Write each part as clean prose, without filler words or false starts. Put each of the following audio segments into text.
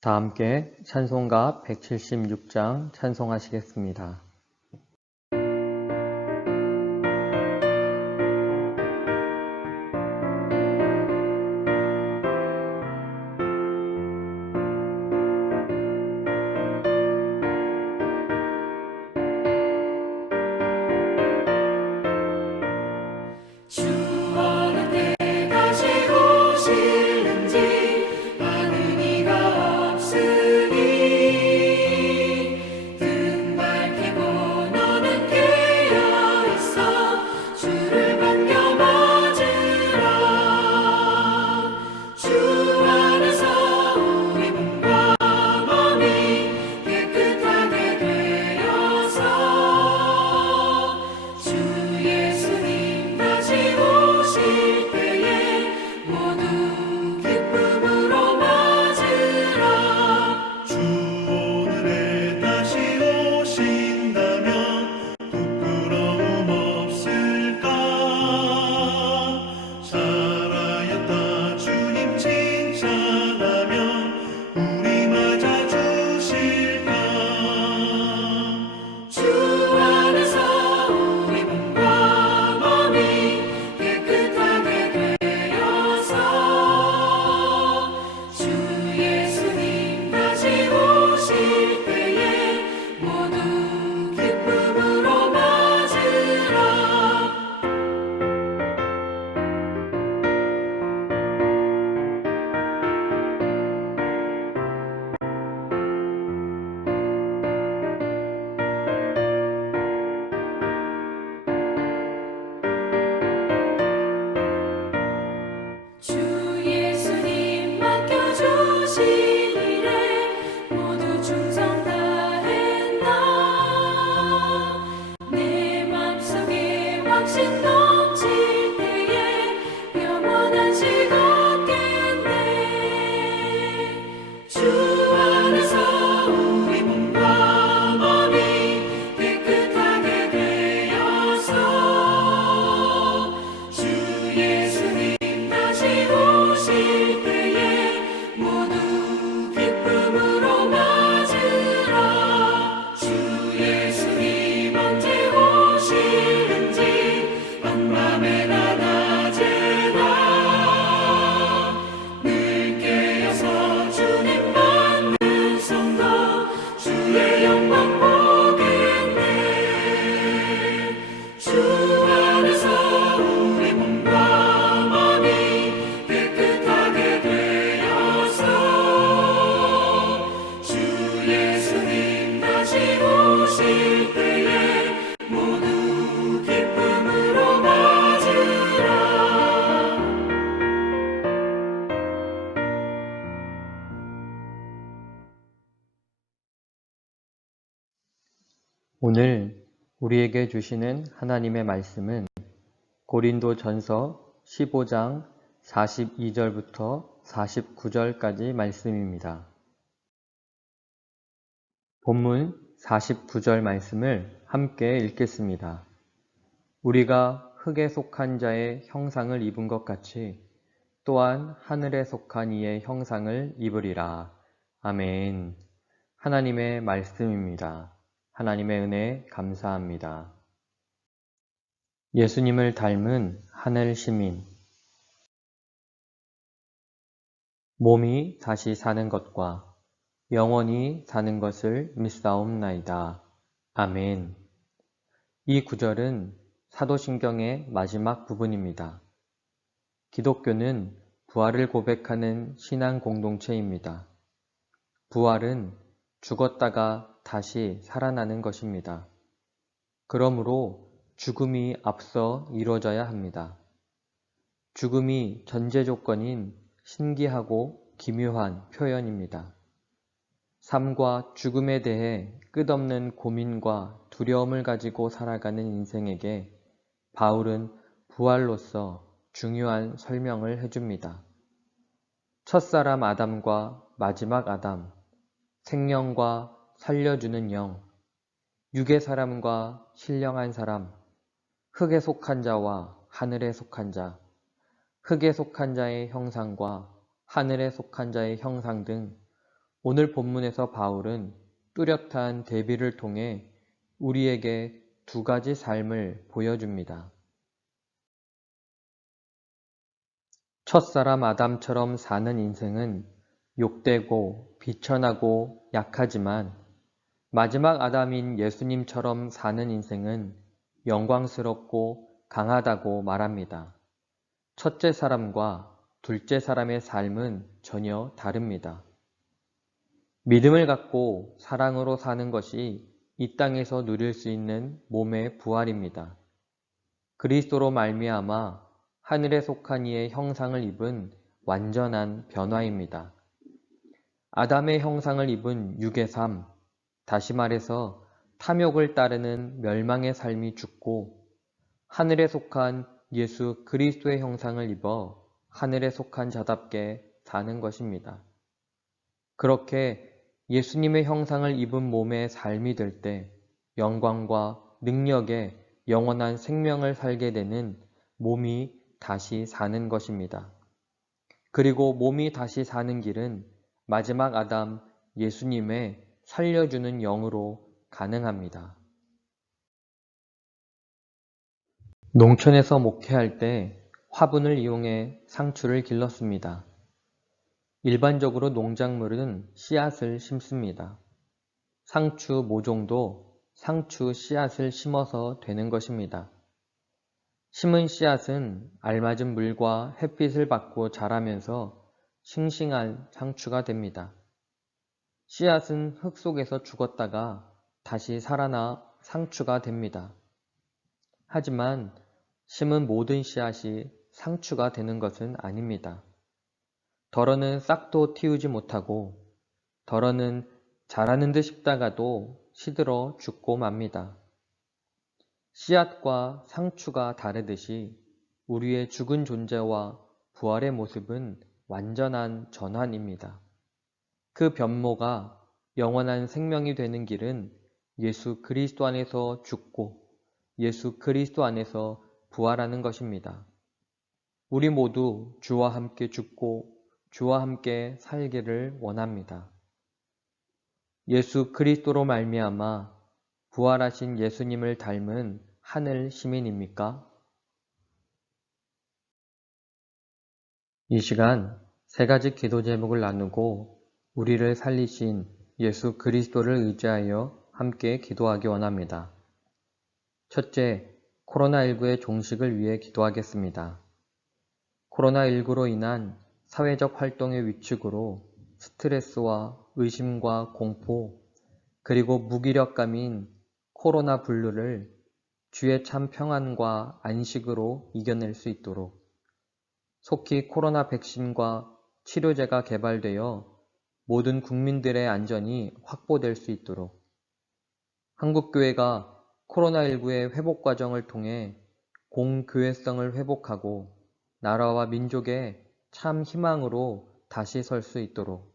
다 함께 찬송가 176장 찬송하시겠습니다. 오늘 우리에게 주시는 하나님의 말씀은 고린도전서 15장 42절부터 49절까지 말씀입니다. 본문 49절 말씀을 함께 읽겠습니다. 우리가 흙에 속한 자의 형상을 입은 것 같이 또한 하늘에 속한 이의 형상을 입으리라. 아멘. 하나님의 말씀입니다. 하나님의 은혜 감사합니다. 예수님을 닮은 하늘 시민. 몸이 다시 사는 것과 영원히 사는 것을 믿사옵나이다. 아멘. 이 구절은 사도신경의 마지막 부분입니다. 기독교는 부활을 고백하는 신앙 공동체입니다. 부활은 죽었다가 다시 살아나는 것입니다. 그러므로 죽음이 앞서 이루어져야 합니다. 죽음이 전제 조건인 신기하고 기묘한 표현입니다. 삶과 죽음에 대해 끝없는 고민과 두려움을 가지고 살아가는 인생에게 바울은 부활로서 중요한 설명을 해줍니다. 첫사람 아담과 마지막 아담, 생명과 살려주는 영, 육의 사람과 신령한 사람, 흙에 속한 자와 하늘에 속한 자, 흙에 속한 자의 형상과 하늘에 속한 자의 형상 등 오늘 본문에서 바울은 뚜렷한 대비를 통해 우리에게 두 가지 삶을 보여줍니다. 첫사람 아담처럼 사는 인생은 욕되고 비천하고 약하지만 마지막 아담인 예수님처럼 사는 인생은 영광스럽고 강하다고 말합니다. 첫째 사람과 둘째 사람의 삶은 전혀 다릅니다. 믿음을 갖고 사랑으로 사는 것이 이 땅에서 누릴 수 있는 몸의 부활입니다. 그리스도로 말미암아 하늘에 속한 이의 형상을 입은 완전한 변화입니다. 아담의 형상을 입은 육의 삶, 다시 말해서 탐욕을 따르는 멸망의 삶이 죽고 하늘에 속한 예수 그리스도의 형상을 입어 하늘에 속한 자답게 사는 것입니다. 그렇게 예수님의 형상을 입은 몸의 삶이 될 때 영광과 능력의 영원한 생명을 살게 되는 몸이 다시 사는 것입니다. 그리고 몸이 다시 사는 길은 마지막 아담 예수님의 살려주는 영으로 가능합니다. 농촌에서 목회할 때 화분을 이용해 상추를 길렀습니다. 일반적으로 농작물은 씨앗을 심습니다. 상추 모종도 상추 씨앗을 심어서 되는 것입니다. 심은 씨앗은 알맞은 물과 햇빛을 받고 자라면서 싱싱한 상추가 됩니다. 씨앗은 흙 속에서 죽었다가 다시 살아나 상추가 됩니다. 하지만 심은 모든 씨앗이 상추가 되는 것은 아닙니다. 덜어는 싹도 틔우지 못하고 덜어는 자라는 듯 싶다가도 시들어 죽고 맙니다. 씨앗과 상추가 다르듯이 우리의 죽은 존재와 부활의 모습은 완전한 전환입니다. 그 변모가 영원한 생명이 되는 길은 예수 그리스도 안에서 죽고 예수 그리스도 안에서 부활하는 것입니다. 우리 모두 주와 함께 죽고 주와 함께 살기를 원합니다. 예수 그리스도로 말미암아 부활하신 예수님을 닮은 하늘 시민입니까? 이 시간 세 가지 기도 제목을 나누고 우리를 살리신 예수 그리스도를 의지하여 함께 기도하기 원합니다. 첫째, 코로나19의 종식을 위해 기도하겠습니다. 코로나19로 인한 사회적 활동의 위축으로 스트레스와 의심과 공포, 그리고 무기력감인 코로나 분류를 주의 참 평안과 안식으로 이겨낼 수 있도록 속히 코로나 백신과 치료제가 개발되어 모든 국민들의 안전이 확보될 수 있도록 한국교회가 코로나19의 회복 과정을 통해 공교회성을 회복하고 나라와 민족의 참 희망으로 다시 설 수 있도록.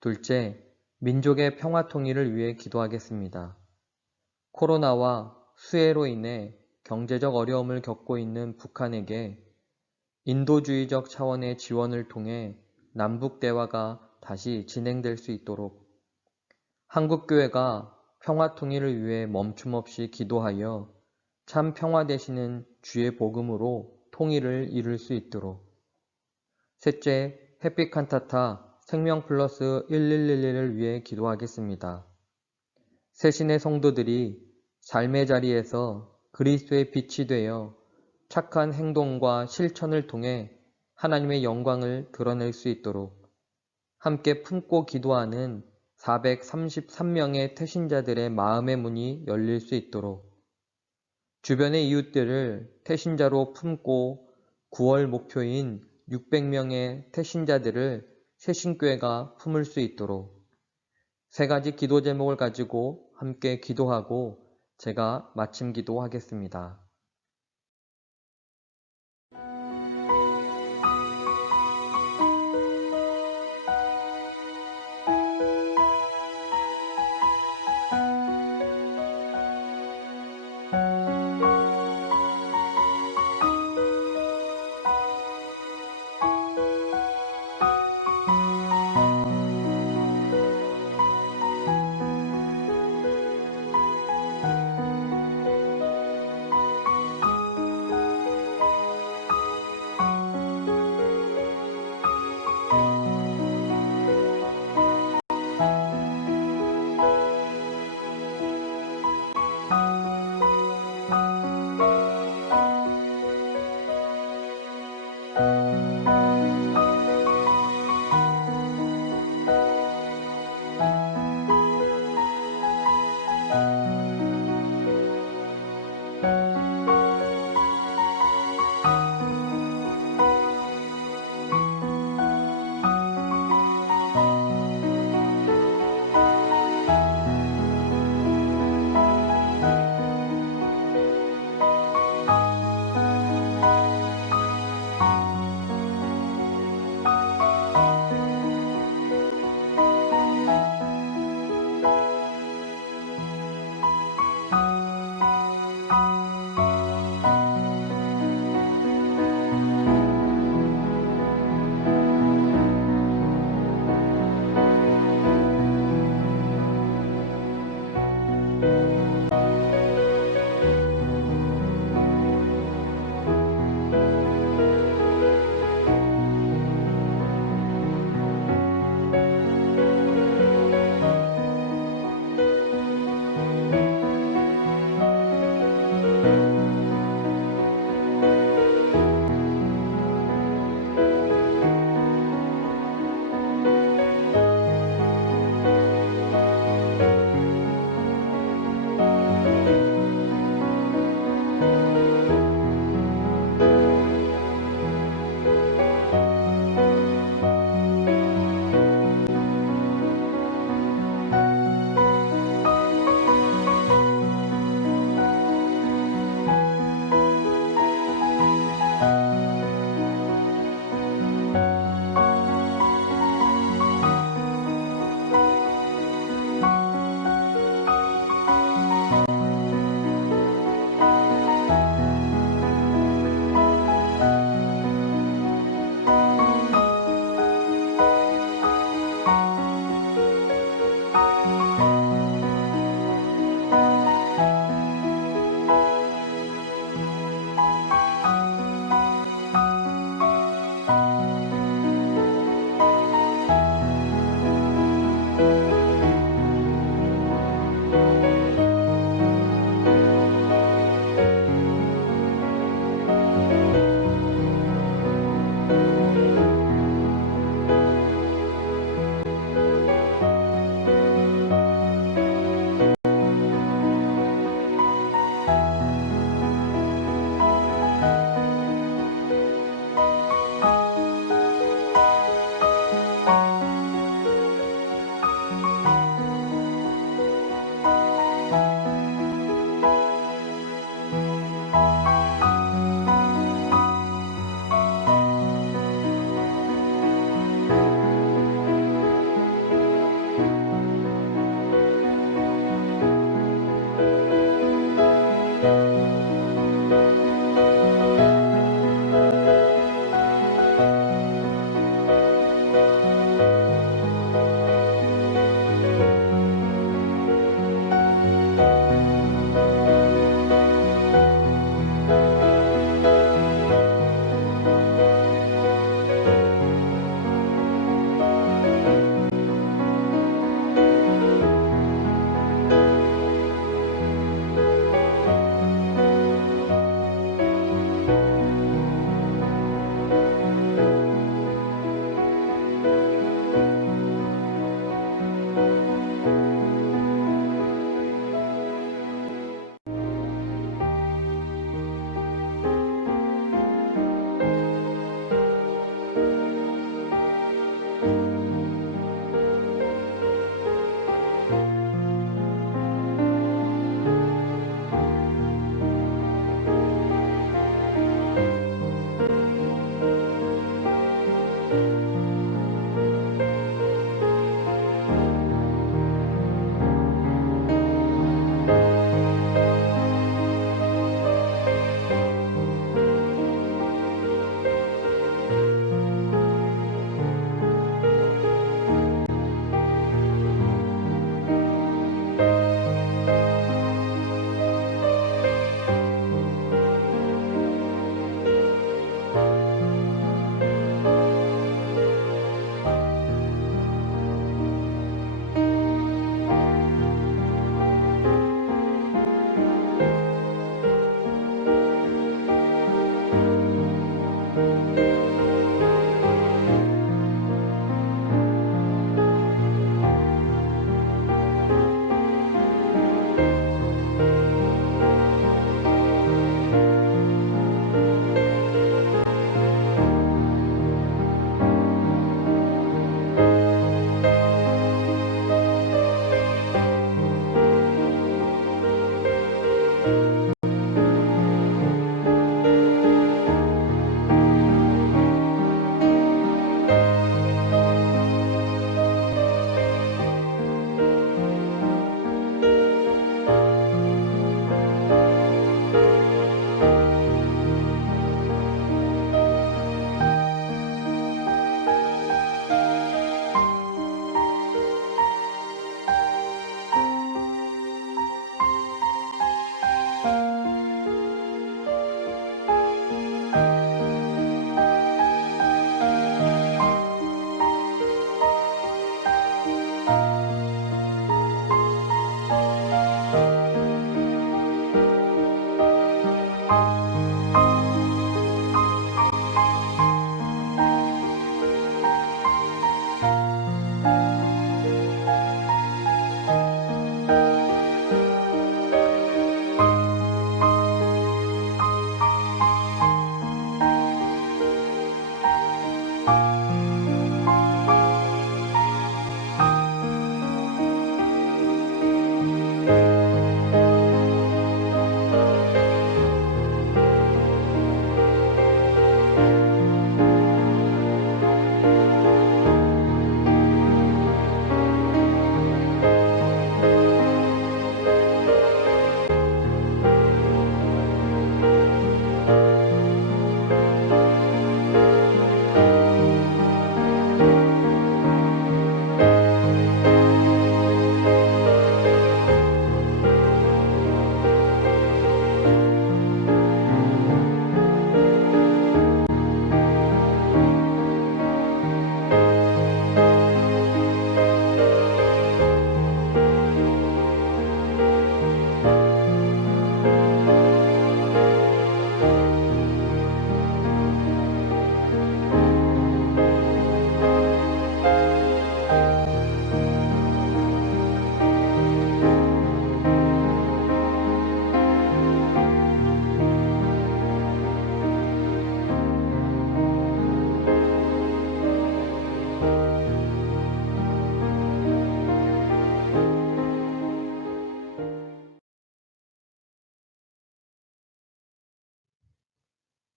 둘째, 민족의 평화 통일을 위해 기도하겠습니다. 코로나와 수해로 인해 경제적 어려움을 겪고 있는 북한에게 인도주의적 차원의 지원을 통해 남북 대화가 다시 진행될 수 있도록 한국교회가 평화 통일을 위해 멈춤없이 기도하여 참 평화 되시는 주의 복음으로 통일을 이룰 수 있도록. 셋째, 햇빛 칸타타 생명 플러스 1111을 위해 기도하겠습니다. 새신의 성도들이 삶의 자리에서 그리스도의 빛이 되어 착한 행동과 실천을 통해 하나님의 영광을 드러낼 수 있도록 함께 품고 기도하는 433명의 태신자들의 마음의 문이 열릴 수 있도록 주변의 이웃들을 태신자로 품고 9월 목표인 600명의 태신자들을 새신교회가 품을 수 있도록 세 가지 기도 제목을 가지고 함께 기도하고 제가 마침 기도하겠습니다.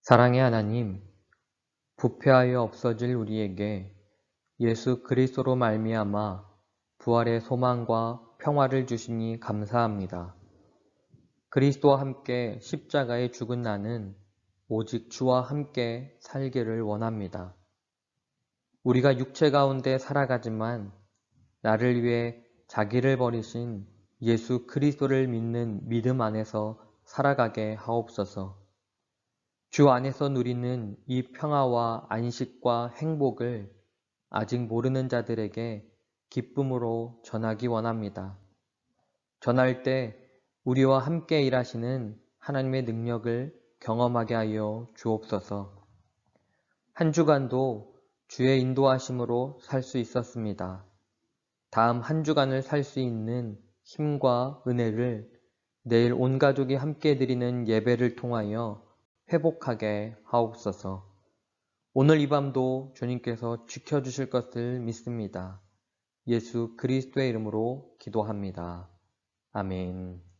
사랑의 하나님, 부패하여 없어질 우리에게 예수 그리스도로 말미암아 부활의 소망과 평화를 주시니 감사합니다. 그리스도와 함께 십자가에 죽은 나는 오직 주와 함께 살기를 원합니다. 우리가 육체 가운데 살아가지만 나를 위해 자기를 버리신 예수 그리스도를 믿는 믿음 안에서 살아가게 하옵소서. 주 안에서 누리는 이 평화와 안식과 행복을 아직 모르는 자들에게 기쁨으로 전하기 원합니다. 전할 때 우리와 함께 일하시는 하나님의 능력을 경험하게 하여 주옵소서. 한 주간도 주의 인도하심으로 살 수 있었습니다. 다음 한 주간을 살 수 있는 힘과 은혜를 내일 온 가족이 함께 드리는 예배를 통하여 회복하게 하옵소서. 오늘 이 밤도 주님께서 지켜주실 것을 믿습니다. 예수 그리스도의 이름으로 기도합니다. 아멘.